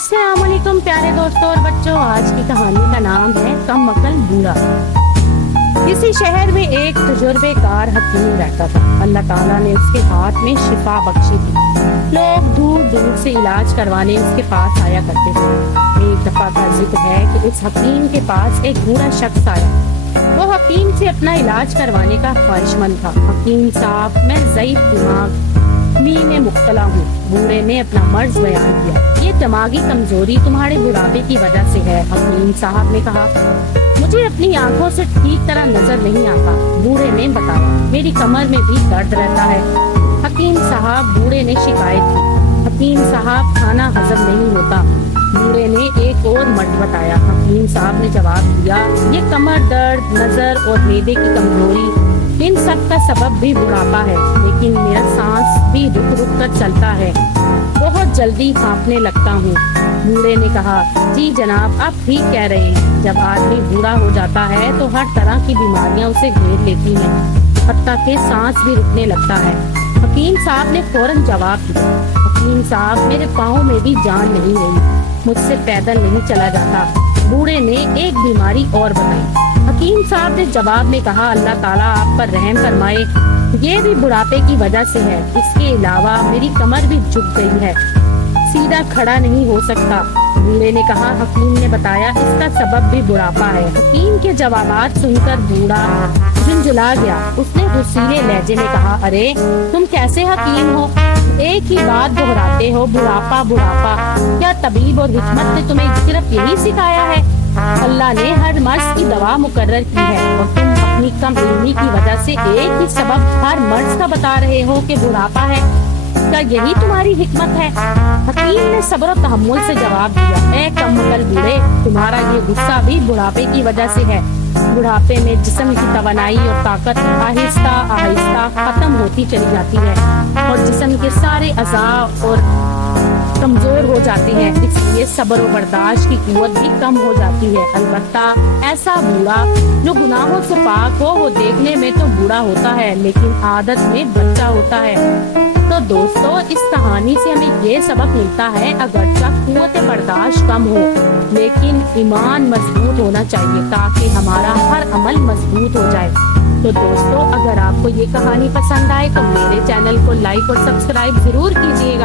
अस्सलाम वालेकुम प्यारे दोस्तों और बच्चों। आज की कहानी का नाम है कम अकल बूढ़ा। किसी शहर में एक तजुर्बेकार हकीम रहता था। अल्लाह ताला ने उसके हाथ में शिफा बख्शी थी। लोग दूर दूर से इलाज करवाने उसके पास आया करते थे। एक दफा का जिक्र है कि उस हकीम के पास एक बूढ़ा शख्स आया। वो हकीम से अपना इलाज करवाने का ख्वाहिशमंद था। हकीम साहब, मैं ज़ईफ दिमाग में मुब्तला हूँ। बूढ़े ने अपना मर्ज बयान किया। ये दिमागी कमजोरी तुम्हारे बुढ़ापे की वजह से है। हकीम साहब ने कहा, मुझे अपनी आंखों से ठीक तरह नजर नहीं आता। बूढ़े ने बताया, मेरी कमर में भी दर्द रहता है। हकीम साहब, बूढ़े ने शिकायत की। हकीम साहब, खाना हजम नहीं होता। बूढ़े ने एक और मर्ज बताया। हकीम साहब ने जवाब दिया, ये कमर दर्द, नजर और मैदे की कमजोरी, इन सब का सबब भी बुढ़ापा है। लेकिन मेरा सांस भी रुक रुक कर चलता है, बहुत जल्दी कांपने लगता हूँ। बूढ़े ने कहा, जी जनाब, आप ठीक कह रहे हैं। जब आदमी बूढ़ा हो जाता है तो हर तरह की बीमारियां उसे घेर लेती हैं, हत्ता कि सांस भी रुकने लगता है। हकीम साहब ने फौरन जवाब दिया, हकीम साहब, मेरे पाँव में भी जान नहीं रही, मुझसे पैदल नहीं चला जाता। बूढ़े ने एक बीमारी और बताई। हकीम साहब ने जवाब में कहा, अल्लाह ताला आप पर रहम फरमाए, ये भी बुढ़ापे की वजह से है। इसके अलावा मेरी कमर भी झुक गई है, सीधा खड़ा नहीं हो सकता। बूढ़े ने कहा, हकीम ने बताया, इसका सबब भी बुढ़ापा है। हकीम के जवाबात सुनकर बूढ़ा झुंझुला गया। उसने गुस्सीले लहजे में कहा, अरे तुम कैसे हकीम हो, एक ही बात दोहराते हो, बुढ़ापा बुढ़ापा। क्या तबीब और हिकमत ने तुम्हें सिर्फ यही सिखाया है? अल्लाह ने हर मर्ज की दवा मुकर्रर की है और तुम अपनी कम इल्मी की वजह से एक ही सबब हर मर्ज का बता रहे हो कि बुढ़ापा है। क्या यही तुम्हारी हिकमत है? हकीम ने सब्र और तहम्मुल से जवाब दिया, ए कम अकल बूढ़े, तुम्हारा ये गुस्सा भी बुढ़ापे की वजह से है। बुढ़ापे में जिस्म की तवानाई और ताकत आहिस्ता आहिस्ता खत्म होती चली जाती है और जिस्म के सारे अज़ा और कमजोर हो जाते हैं। इसलिए सब्र और बर्दाश्त की कुव्वत भी कम हो जाती है। अलबत्ता ऐसा बूढ़ा जो गुनाहों से पाक हो, वो देखने में तो बूढ़ा होता है लेकिन आदत में बच्चा होता है। तो दोस्तों, इस कहानी से हमें ये सबक मिलता है, अगरचा कुव्वत बर्दाश्त कम हो लेकिन ईमान मजबूत होना चाहिए ताकि हमारा हर अमल मजबूत हो जाए। तो दोस्तों, अगर आपको ये कहानी पसंद आए तो मेरे चैनल को लाइक और सब्सक्राइब जरूर कीजिएगा।